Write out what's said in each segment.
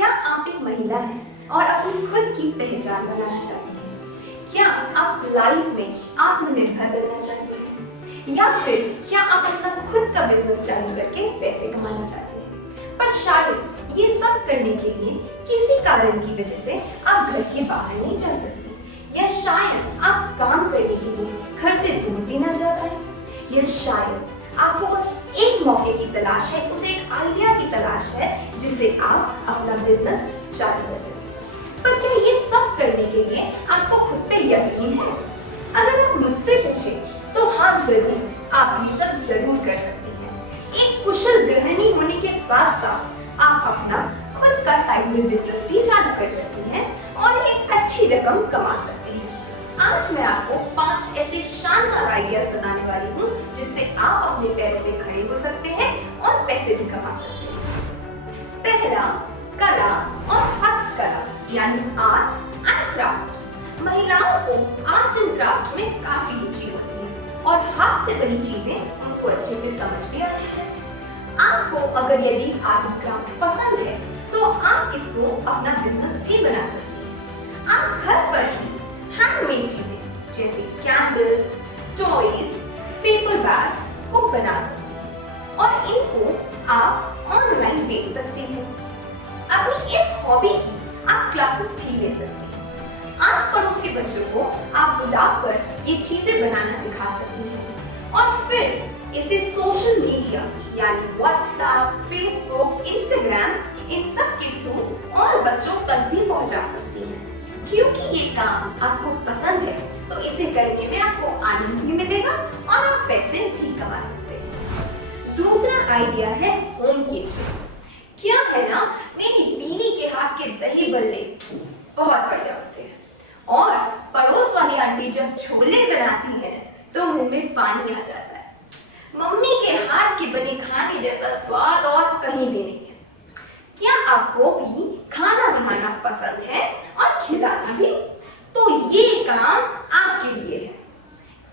क्या आप एक महिला हैं और अपनी खुद की पहचान बनाना चाहती हैं? क्या आप लाइफ में आत्मनिर्भर बनना चाहती हैं? या फिर क्या आप अपना खुद का बिजनेस चालू करके पैसे कमाना चाहती हैं? पर शायद ये सब करने के लिए किसी कारण की वजह से आप घर के बाहर नहीं जा सकती, या शायद आप काम करने के लिए घर से दूर भी ना जा पाए, या शायद आपको उस एक मौके की तलाश है, उस एक आइडिया की तलाश है जिससे आप अपना बिजनेस चालू कर सकें। पर क्या ये सब करने के लिए आपको खुद पे यकीन है? अगर आप मुझसे पूछें तो हाँ जरूर, आप ये सब जरूर कर सकती हैं। एक कुशल गृहिणी होने के साथ साथ आप अपना खुद का साइड में बिजनेस भी चालू कर सकती हैं और एक अच्छी रकम कमा सकती हैं। आज मैं आपको 5 ऐसे शानदार आइडियाज बताने वाली हूँ जिससे आप अपने पैरों पे खड़े हो सकते हैं और पैसे भी कमा सकते हैं। पहला, कला और हस्तकला यानी आर्ट एंड क्राफ्ट। महिलाओं को आर्ट एंड क्राफ्ट में काफी रुचि होती है और हाथ से बनी चीजें उनको अच्छे से समझ भी आती है। आपको अगर यदि आर्ट एंड क्राफ्ट पसंद है तो आप इसको अपना बिजनेस भी बना सकते हैं। आप घर पर ही हैंडमेड चीजें जैसे कैंडल्स, टॉयज, पेपर बैग्स को बना सकते हैं और इनको आप ऑनलाइन बेच सकते हैं। अपनी इस हॉबी की आप क्लासेस भी ले सकते हैं। आस पड़ोस के बच्चों को आप बुलाकर ये चीजें बनाना सिखा सकते हैं और फिर इसे सोशल मीडिया यानी व्हाट्सएप, फेसबुक, इंस्टाग्राम इन सब के थ्रू और बच्चों तक भी पहुंचा सकती हैं। क्योंकि ये काम आपको पसंद है तो इसे करने में आपको आनंद भी मिलेगा और आप पैसे भी कमा सकते हैं। दूसरा आइडिया है होम केटरिंग। क्या है ना, मेरी बीवी के हाथ के दही बल्ले बहुत बढ़िया होते हैं और पड़ोस वाली आंटी जब छोले बनाती है तो मुंह में पानी आ जाता है। मम्मी के हाथ के बने खाने जैसा स्वाद और कहीं भी नहीं है। क्या आपको भी खाना बनाना पसंद है और खिलाना भी? तो ये काम आपके लिए है।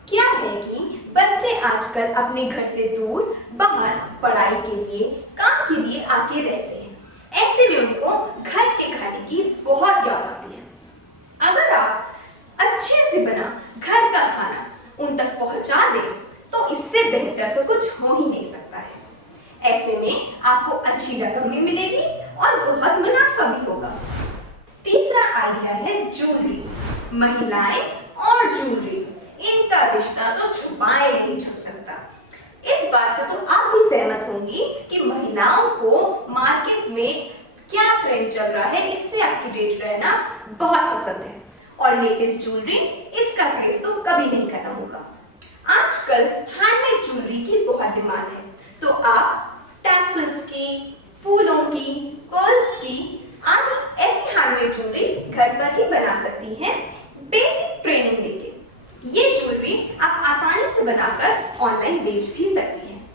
क्या है कि बच्चे आजकल अपने घर से दूर बाहर पढ़ाई के लिए, काम के लिए आके रहते हैं। ऐसे में उनको घर के खाने की बहुत याद आती है। अगर आप अच्छे से बना घर का खाना उन तक पहुंचा दें तो इससे बेहतर तो कुछ हो ही नहीं सकता है। ऐसे में आपको अच्छी रकम भी मिलेगी और बहुत मुनाफा भी होगा। तीसरा आइडिया है ज्वेलरी। महिलाएं और ज्वेलरी, इनका रिश्ता तो छुपाए नहीं जा सकता। इस बात से तो आप भी सहमत होंगी कि महिलाओं को मार्केट में क्या ट्रेंड चल रहा है इससे अप टू डेट रहना बहुत पसंद है और लेटेस्ट ज्वेलरी, इसका क्रेज तो कभी नहीं खत्म होगा। आजकल हैंडमेड ज्वेलरी की बहुत डिमांड है, तो आप टैसल्स की, फूलों की, पर्ल्स की आदि ऐसी हैंडमेड ज्वेलरी घर पर ही बना सकती हैं बेसिक ट्रेनिंग देके। ये ज्वेलरी आप आसानी से बनाकर ऑनलाइन बेच भी सकती हैं।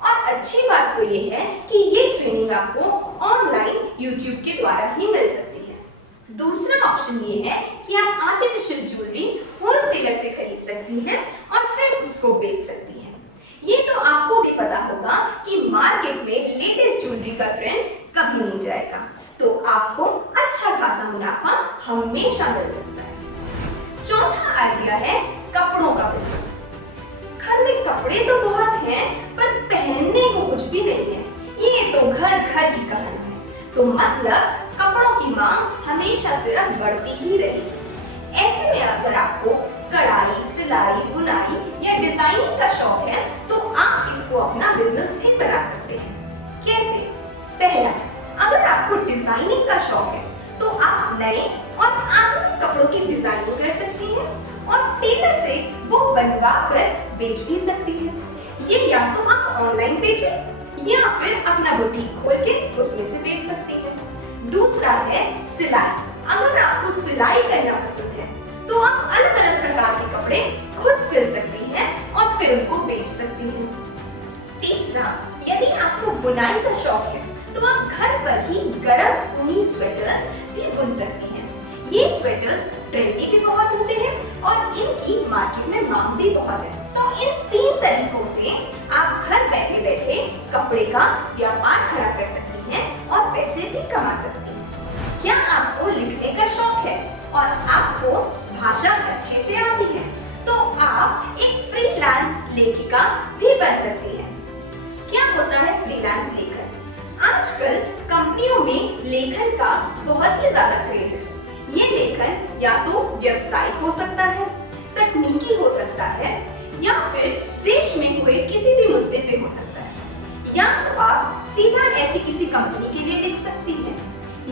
और अच्छी बात तो ये है कि ये ट्रेनिंग आपको ऑनलाइन यूट्यूब के द्वारा ही मिल सकती है। दूसरा ऑप्शन ये है कि आप आर्टिफिशियल ज्वेलरी होलसेलर से खरीद सकती हैं और फिर उसको बेच सकती हैं। ये तो आपको भी पता होगा कि मार्केट में लेटेस्ट ज्वेलरी का ट्रेंड कभी नहीं जाएगा, तो आपको अच्छा खासा मुनाफा हमेशा मिल सकता है। चौथा आइडिया है कपड़ों का बिजनेस। घर में कपड़े तो बहुत हैं पर पहनने को कुछ भी नहीं है। ये तो घर घर की कहानी है, तो मतलब कपड़ों की मांग हमेशा सिर्फ बढ़ती ही रहेगी। ऐसे में अगर आपको कढ़ाई, सिलाई, बुनाई या डिजाइनिंग का शौक है तो आप इसको अपना बिजनेस भी बना सकते हैं। कैसे? पहला, अगर आपको डिजाइनिंग का शौक है तो आप नए और आधुनिक कपड़ों की डिजाइनिंग कर सकती हैं और टेलर से वो बनवा कर बेच भी सकती हैं। ये या तो आप ऑनलाइन बेचें या फिर अपना बुटीक खोल के उसमें से बेच सकती हैं। दूसरा है सिलाई। अगर आपको सिलाई करना पसंद है तो आप अलग अलग प्रकार के कपड़े खुद सिल सकती हैं और फिर उनको बेच सकती हैं। तीसरा, यदि आपको बुनाई का शौक है तो आप घर पर ही गर्म ऊनी स्वेटर्स भी बुन सकती हैं। ये स्वेटर्स ट्रेंडी भी बहुत होते हैं और इनकी मार्केट में मांग भी बहुत है। तो इन 3 तरीकों से आप घर बैठे बैठे कपड़े का व्यापार खड़ा कर सकती हैं और पैसे भी कमा सकती हैं। आपको लिखने का शौक है और आपको भाषा अच्छे से आती है तो आप एक फ्रीलांस लेखिका भी बन सकती हैं। क्या होता है फ्रीलांस लेखन? आजकल कंपनियों में लेखन का बहुत ही ज्यादा क्रेज है। ये लेखन या तो व्यवसायिक हो सकता है, तकनीकी हो सकता है या फिर देश में हुए किसी भी मुद्दे पे हो सकता है। या तो आप सीधा ऐसी किसी कंपनी के लिए लिख सकती हैं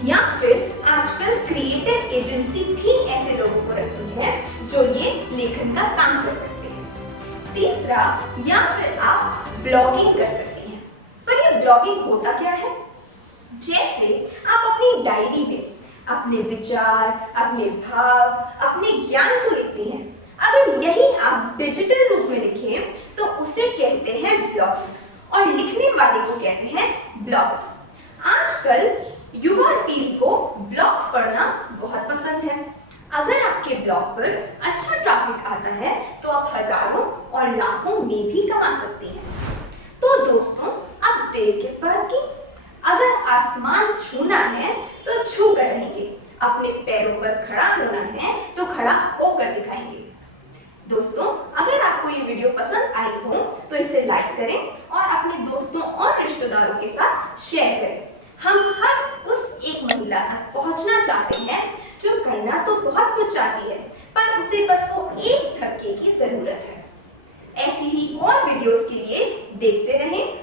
या फिर आजकल क्रिएटिव एजेंसी भी ऐसे लोगों को रखती है जो ये लेखन का काम कर सकते हैं। तीसरा, या फिर आप ब्लॉगिंग कर सकती हैं। पर ये ब्लॉगिंग होता क्या है? जैसे आप अपनी डायरी में अपने विचार, अपने भाव, अपने ज्ञान को लिखती हैं। अगर यही आप डिजिटल रूप में लिखें तो उसे कहते हैं ब्लॉगिंग और लिखने वाले को कहते हैं ब्लॉगर। आजकल युवा पीढ़ी को ब्लॉग्स पढ़ना बहुत पसंद है। अगर आपके ब्लॉग पर अच्छा ट्रैफिक आता है तो आप हजारों और लाखों में भी कमा सकते हैं। तो दोस्तों, अब देर किस बात की? अगर आसमान छूना है तो छू कर रहेंगे, अपने पैरों पर खड़ा होना है तो खड़ा होकर दिखाएंगे। दोस्तों, अगर आपको ये वीडियो पसंद आई हो तो इसे लाइक करें और अपने दोस्तों और रिश्तेदारों के साथ शेयर करें। हम हर उस एक महिला तक पहुंचना चाहते हैं जो करना तो बहुत कुछ चाहती है पर उसे बस वो एक धक्के की जरूरत है। ऐसी ही और वीडियोस के लिए देखते रहें